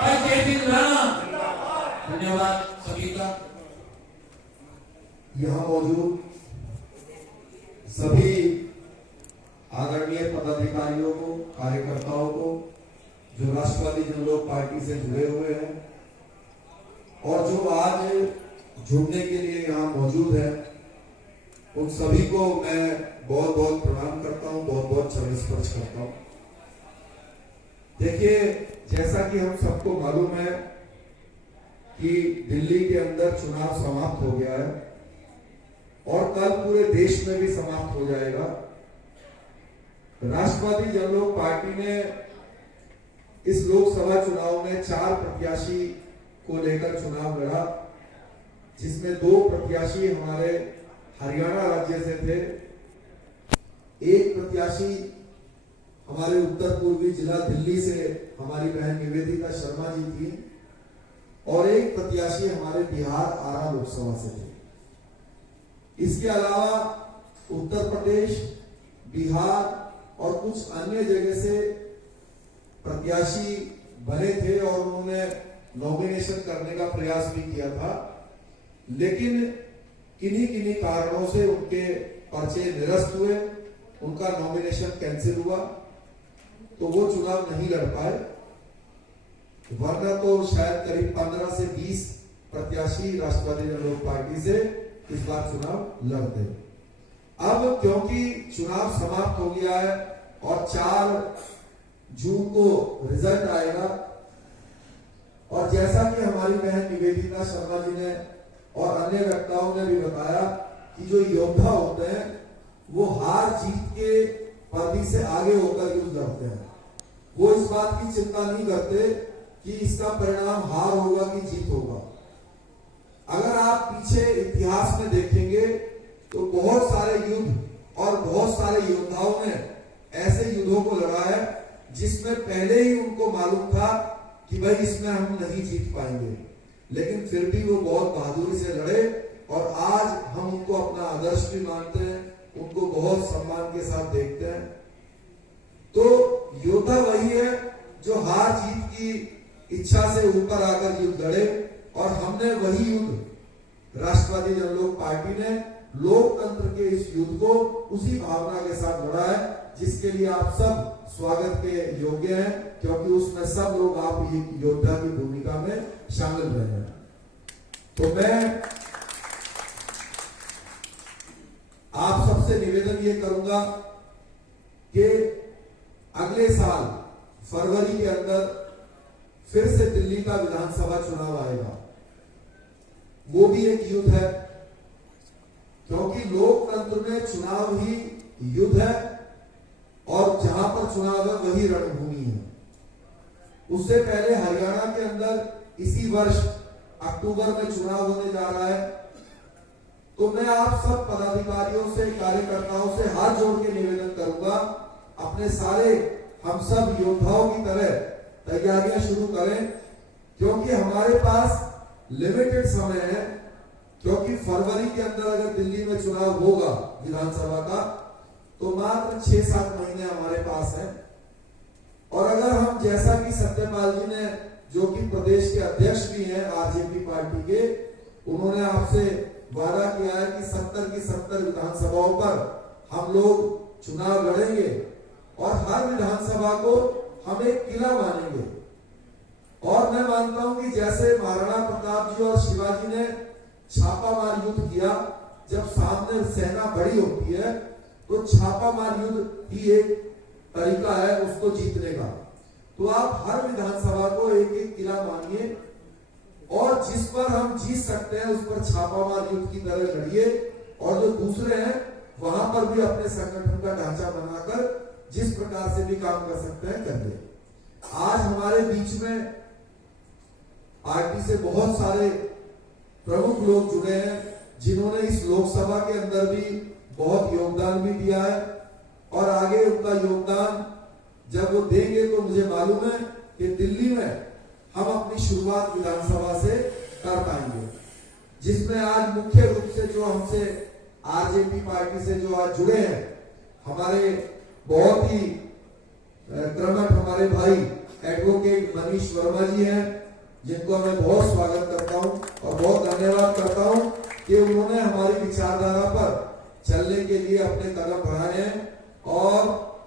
भाई के राणा। धन्यवाद सभी का। यहाँ मौजूद सभी आदरणीय पदाधिकारियों को, कार्यकर्ताओं को जो राष्ट्रवादी जनलोक पार्टी से जुड़े हुए हैं और जो आज जुड़ने के लिए यहाँ मौजूद है, उन सभी को मैं बहुत बहुत प्रणाम करता हूँ, बहुत बहुत चरण स्पर्श करता हूँ। देखिए, जैसा कि हम सबको मालूम है कि दिल्ली के अंदर चुनाव समाप्त हो गया है और कल पूरे देश में भी समाप्त हो जाएगा। राष्ट्रवादी जनलोक पार्टी ने इस लोकसभा चुनाव में 4 प्रत्याशी को लेकर चुनाव लड़ा, जिसमें 2 प्रत्याशी हमारे हरियाणा राज्य से थे, 1 प्रत्याशी हमारे उत्तर पूर्वी जिला दिल्ली से हमारी बहन निवेदिता शर्मा जी थी और 1 प्रत्याशी हमारे बिहार आरा लोकसभा से थे। इसके अलावा उत्तर प्रदेश, बिहार और कुछ अन्य जगह से प्रत्याशी बने थे और उन्होंने नॉमिनेशन करने का प्रयास भी किया था, लेकिन किन्हीं कारणों से उनके पर्चे निरस्त हुए, उनका नॉमिनेशन कैंसिल हुआ, तो वो चुनाव नहीं लड़ पाए। वरना तो शायद करीब 15 से 20 प्रत्याशी राष्ट्रवादी जनलोक पार्टी से इस बार चुनाव लड़ते। अब क्योंकि चुनाव समाप्त हो गया है और 4 जून को रिजल्ट आएगा, और जैसा कि हमारी बहन निवेदिता शर्मा जी ने और अन्य वक्ताओं ने भी बताया कि जो योद्धा होते हैं वो हार जीत के पर्दी से आगे होकर युद्ध लड़ते हैं। वो इस बात की चिंता नहीं करते कि इसका परिणाम हार होगा कि जीत होगा। अगर आप पीछे इतिहास में देखेंगे तो बहुत सारे युद्ध और बहुत सारे योद्धाओं ने ऐसे युद्धों को लड़ा है जिसमें पहले ही उनको मालूम था कि भाई इसमें हम नहीं जीत पाएंगे, लेकिन फिर भी वो बहुत बहादुरी से लड़े और आज हम उनको अपना आदर्श भी मानते हैं, उनको बहुत सम्मान के साथ देखते हैं। तो योद्धा वही है जो हार जीत की इच्छा से ऊपर आकर युद्ध लड़े, और हमने वही युद्ध राष्ट्रवादी जनलोक पार्टी ने लोकतंत्र के इस युद्ध को उसी भावना के साथ लड़ा है, जिसके लिए आप सब स्वागत के योग्य हैं, क्योंकि उसमें सब लोग आप योद्धा की भूमिका में शामिल रहे हैं। तो मैं आप सबसे निवेदन ये करूंगा कि अगले साल फरवरी के अंदर फिर से दिल्ली का विधानसभा चुनाव आएगा। वो भी एक युद्ध है, क्योंकि लोकतंत्र में चुनाव ही युद्ध है और जहां पर चुनाव है वही रणभूमि है। उससे पहले हरियाणा के अंदर इसी वर्ष अक्टूबर में चुनाव होने जा रहा है। तो मैं आप सब पदाधिकारियों से, कार्यकर्ताओं से हाथ जोड़ के निवेदन करूंगा, अपने सारे हम सब योद्धाओं की तरह तैयारियां शुरू करें, क्योंकि हमारे पास लिमिटेड समय है। क्योंकि फरवरी के अंदर अगर दिल्ली में चुनाव होगा विधानसभा का, तो मात्र 6-7 महीने हमारे पास है। और अगर हम, जैसा कि सत्यपाल जी ने, जो कि प्रदेश के अध्यक्ष भी हैं आरजेपी पार्टी के, उन्होंने आपसे वादा किया है कि 70 की 70 विधानसभाओं पर हम लोग चुनाव लड़ेंगे और हर विधानसभा को हम एक किला मानेंगे। और मैं मानता हूं कि जैसे महाराणा प्रताप जी और शिवाजी ने छापामार युद्ध किया, जब सामने सेना बड़ी होती है तो छापामार युद्ध ही एक तरीका है उसको जीतने का। तो आप हर विधानसभा को एक एक किला मानिए और जिस पर हम जीत सकते हैं उस पर छापामार युद्ध की तरह लड़िए, और जो दूसरे हैं वहां पर भी अपने संगठन का ढांचा बनाकर जिस प्रकार से भी काम कर सकते हैं करिए। आज हमारे बीच में पार्टी से बहुत सारे प्रमुख लोग जुड़े हैं, जिन्होंने इस लोकसभा के अंदर भी बहुत योगदान भी दिया है, और आगे उनका योगदान जब वो देंगे तो मुझे मालूम है कि दिल्ली में हम अपनी शुरुआत विधानसभा से कर पाएंगे, जिसमें आज मुख्य रूप से जो हमसे आरजेपी पार्टी से जो आज जुड़े हैं, हमारे बहुत ही कर्मठ हमारे भाई एडवोकेट मनीष वर्मा जी हैं, जिनको मैं बहुत स्वागत करता हूं और बहुत धन्यवाद करता हूं कि उन्होंने हमारी विचारधारा पर चलने के लिए अपने कदम बढ़ाए हैं। और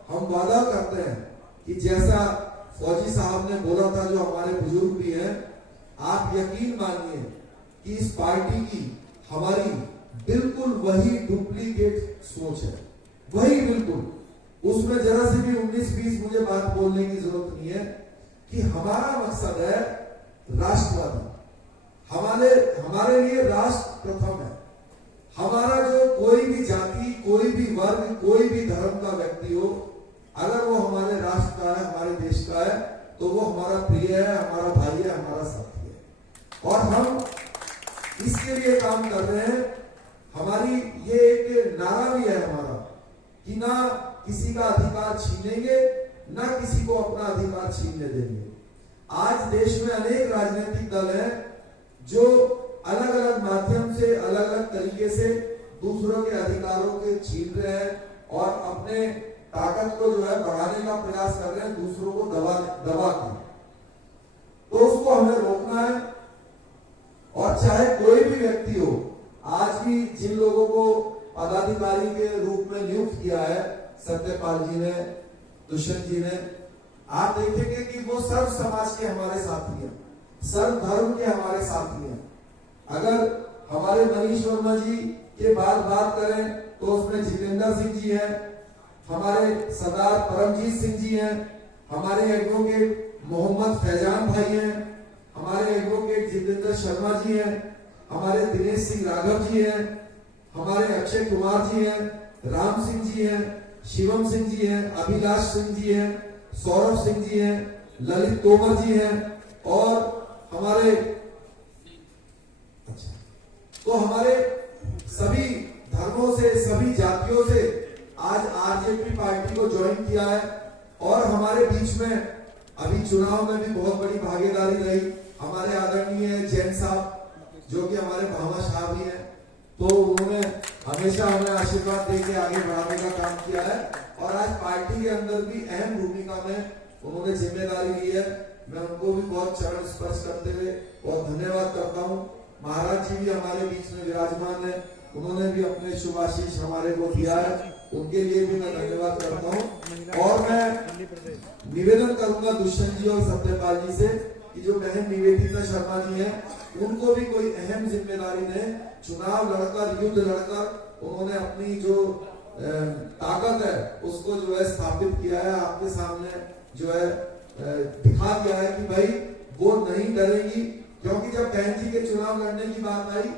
हम वादा करते हैं कि जैसा फौजी साहब ने बोला था, जो हमारे बुजुर्ग भी हैं, आप यकीन मानिए कि इस पार्टी की हमारी बिल्कुल वही डुप्लीकेट सोच है, वही बिल्कुल। उसमें जरा से भी 19-20 मुझे बात बोलने की जरूरत नहीं है कि हमारा मकसद है राष्ट्रवादी। हमारे लिए राष्ट्र प्रथम है। हमारा जो कोई भी जाति, कोई भी वर्ग, कोई भी धर्म का व्यक्ति हो, अगर वो हमारे राष्ट्र का है, हमारे देश का है, तो वो हमारा प्रिय है, हमारा भाई है, हमारा साथी है। और हम इसके लिए काम कर रहे हैं। हमारी ये एक नारा भी है हमारा कि ना किसी का अधिकार छीनेंगे, ना किसी को अपना अधिकार छीनने देंगे। आज देश में अनेक राजनीतिक दल हैं जो अलग अलग माध्यम से, अलग अलग तरीके से दूसरों के अधिकारों के छीन रहे हैं और अपने ताकत को जो है बढ़ाने का प्रयास कर रहे हैं, दूसरों को दबा के। तो उसको हमें रोकना है। और चाहे कोई भी व्यक्ति हो, आज भी जिन लोगों को पदाधिकारी के रूप में नियुक्त किया है सत्यपाल जी ने, दुष्यंत जी ने, आप देखेंगे कि वो सर्व समाज के हमारे साथी हैं, सर्व धर्म के हमारे साथी हैं। अगर हमारे मनीष वर्मा जी के बाद बात करें तो उसमें जितेंद्र सिंह जी हैं, हमारे सरदार परमजीत सिंह जी हैं, हमारे एडवोकेट मोहम्मद फैजान भाई हैं, हमारे एडवोकेट जितेंद्र शर्मा जी हैं, हमारे दिनेश सिंह राघव जी हैं, हमारे अक्षय कुमार जी हैं, राम सिंह जी हैं, शिवम सिंह जी हैं, अभिलाष सिंह जी हैं, सौरभ सिंह जी हैं, ललित तोमर जी हैं। और हमारे सभी धर्मों से, सभी जातियों से आज आरजेपी पार्टी को ज्वाइन किया है। और हमारे बीच में अभी चुनाव में भी बहुत बड़ी भागीदारी रही। हमारे आदरणीय जैन साहब, जो कि हमारे भामा शाह भी हैं, तो उन्होंने हमेशा हमें आशीर्वाद देके आगे बढ़ाने का काम किया है। और आज पार्टी के अंदर भी अहम भूमिका में उन्होंने जिम्मेदारी ली है। मैं उनको भी बहुत चरण स्पर्श करते हुए बहुत धन्यवाद करता हूँ। महाराज जी भी हमारे बीच में विराजमान है, उन्होंने भी अपने शुभाशीष हमारे को दिया है, उनके लिए भी मैं धन्यवाद करता हूँ। और मैं निवेदन करूंगा दुष्यंत जी और सत्यपाल जी से कि जो बहन निवेदिता शर्मा जी हैं, उनको भी कोई अहम जिम्मेदारी दें। चुनाव लड़कर, युद्ध लड़कर उन्होंने अपनी जो ताकत है उसको जो है स्थापित किया है, आपके सामने जो है दिखा दिया है कि भाई वो नहीं डरेगी। क्योंकि जब बहन जी के चुनाव लड़ने की बात आई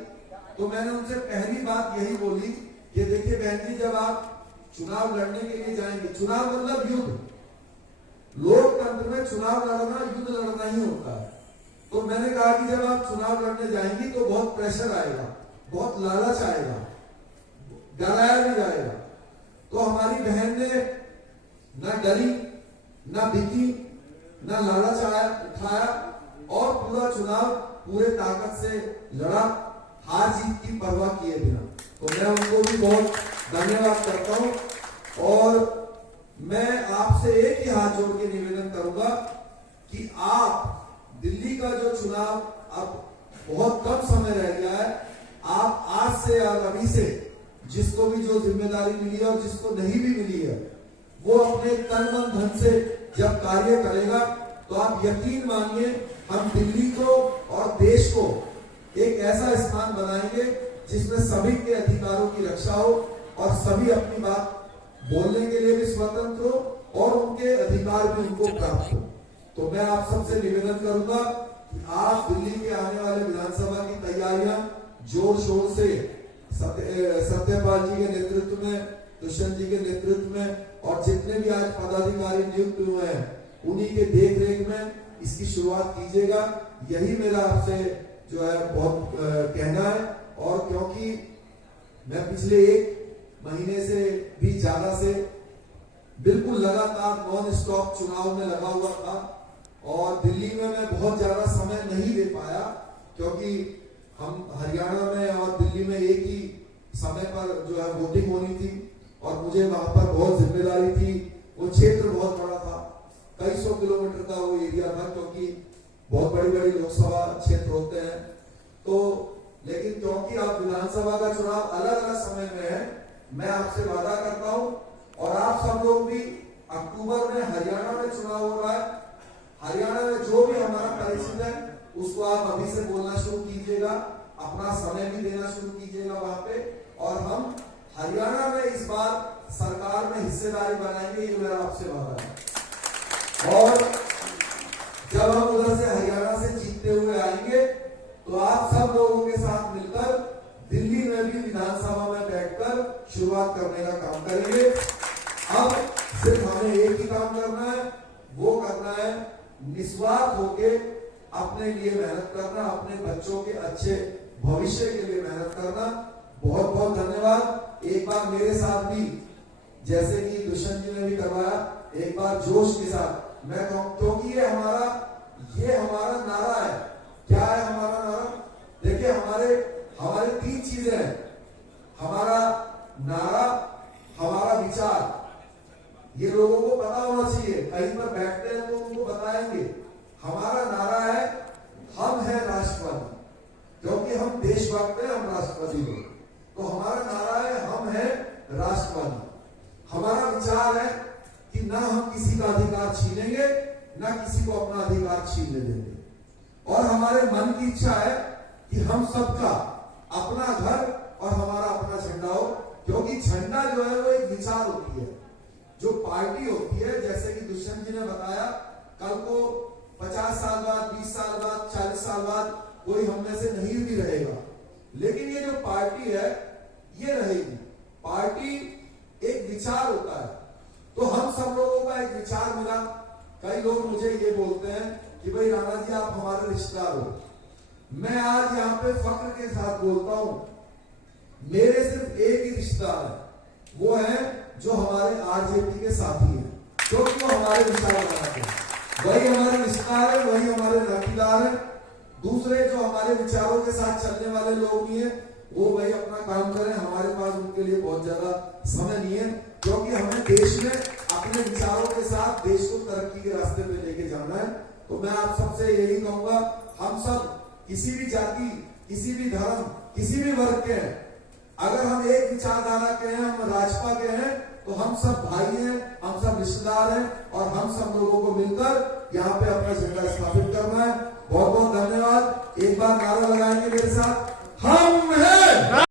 तो मैंने उनसे पहली बात यही बोली कि देखिए बहन जी, जब आप चुनाव लड़ने के लिए जाएंगे, चुनाव मतलब युद्ध, लोकतंत्र में चुनाव लड़ना युद्ध लड़ना ही होता है। तो मैंने कहा कि जब आप चुनाव लड़ने जाएंगी तो बहुत प्रेशर आएगा, बहुत लालच आएगा, डराया भी जाएगा। तो हमारी बहन ने ना डरी, ना बिकी, ना लालच उठाया और पूरा चुनाव पूरे ताकत से लड़ा, हार जीत की परवाह किए बिना। तो मैं उनको भी बहुत धन्यवाद करता हूं। और मैं आपसे एक ही हाथ जोड़ के निवेदन करूंगा कि आप दिल्ली का जो चुनाव अब बहुत कम समय रह गया है, आप आज से और अभी से जिसको भी जो जिम्मेदारी मिली है और जिसको नहीं भी मिली है, वो अपने तन मन धन से जब कार्य करेगा तो आप यकीन मानिए हम दिल्ली को और देश को एक ऐसा स्थान बनाएंगे जिसमें सभी के अधिकारों की रक्षा हो और सभी अपनी बात बोलने के लिए भी स्वतंत्र हो और उनके अधिकार भी उनको प्राप्त हो। तो मैं आप सबसे निवेदन करूंगा कि आप दिल्ली के आने वाले विधानसभा की तैयारियां जोर शोर से सत्यपाल जी के नेतृत्व में, दुष्यंत जी के नेतृत्व में और जितने भी आज पदाधिकारी नियुक्त हुए हैं उन्हीं के देख रेख में इसकी शुरुआत कीजिएगा। यही मेरा आपसे जो है बहुत कहना है। और क्योंकि मैं पिछले 1 महीने से भी ज्यादा से बिल्कुल लगातार नॉन स्टॉप चुनाव में लगा हुआ था और दिल्ली में मैं बहुत ज्यादा समय नहीं दे पाया, क्योंकि हम हरियाणा में और दिल्ली में एक ही समय पर जो है वोटिंग होनी थी और मुझे वहां पर बहुत जिम्मेदारी थी। वो क्षेत्र बहुत बड़ा था। कई सौ किलोमीटर का वो एरिया था, क्योंकि बहुत बड़ी बड़ी लोकसभा क्षेत्र होते हैं। तो लेकिन क्योंकि आप विधानसभा का चुनाव अलग अलग समय में है, मैं आपसे वादा करता हूं, और आप सब लोग भी, अक्टूबर में हरियाणा में चुनाव हो रहा है, हरियाणा में जो भी हमारा परिचित है उसको आप अभी से बोलना शुरू कीजिएगा, अपना समय भी देना शुरू कीजिएगा वहां पे, और हम हरियाणा में इस बार सरकार में हिस्सेदारी बनाएंगे, ये मेरा आपसे वादा है। और जब हम उधर से हरियाणा से जीतते हुए आएंगे तो आप सब लोगों के साथ मिलकर दिल्ली में भी विधानसभा में बैठकर शुरुआत करने का काम करेंगे। अब सिर्फ हमें एक ही काम करना है, वो करना है निस्वार्थ होके अपने लिए मेहनत करना, अपने बच्चों के अच्छे भविष्य के लिए मेहनत करना। बहुत बहुत धन्यवाद। एक बार मेरे साथ भी, जैसे कि दुष्यंत जी ने भी करवाया, एक बार जोश के साथ मैं कहूं, क्योंकि ये हमारा नारा है। क्या है हमारा नारा? देखिए, हमारे तीन चीजें हैं, हमारा नारा, हमारा विचार। ये लोगों को पता होना चाहिए, कहीं पर बैठते हैं तो उनको बताएंगे। हमारा नारा है, हम हैं राष्ट्रवादी, क्योंकि हम देशभक्त हैं, हम राष्ट्रवादी लोग। तो हमारा नारा है, हम हैं राष्ट्रवादी। हमारा विचार है कि ना हम किसी का अधिकार छीनेंगे, ना किसी को अपना अधिकार छीनने देंगे। और हमारे मन की इच्छा है कि हम सबका अपना घर और हमारा अपना झंडा हो, क्योंकि झंडा जो है वो एक विचार होती है, जो पार्टी होती है। जैसे कि दुष्यंत जी ने बताया, कल को 50 साल बाद, 20 साल बाद, 40 साल बाद कोई हम में से नहीं भी रहेगा, लेकिन ये जो पार्टी है ये रहेगी। पार्टी एक विचार होता है, तो हम सब लोगों का एक विचार मिला। कई लोग मुझे ये बोलते हैं कि भाई राणा जी आप हमारे रिश्तेदार हो। मैं आज यहाँ पे फख्र के साथ बोलता हूं, मेरे सिर्फ एक ही रिश्तेदार है, वो है जो हमारे आरजेपी के साथी हैं, क्योंकि वो हमारे विचार बनाते हैं। वही हमारे रिश्तेदार है, वही हमारे नातेदार है। दूसरे जो हमारे विचारों के साथ चलने वाले लोग नहीं है, वो भाई अपना काम करें, हमारे पास उनके लिए बहुत ज्यादा समय नहीं है, क्योंकि हमें देश में अपने विचारों के साथ देश को तरक्की के रास्ते पे लेके जाना है। तो मैं आप सबसे यही कहूंगा, हम सब किसी भी जाति, किसी भी धर्म, किसी भी वर्ग के हैं, अगर हम एक विचारधारा के हैं, हम राजपा के हैं, तो हम सब भाई हैं, हम सब रिश्तेदार हैं, और हम सब लोगों को मिलकर यहाँ पे अपना झंडा स्थापित करना है। बहुत बहुत धन्यवाद। एक बार नारा लगाएंगे मेरे साथ, हम हैं।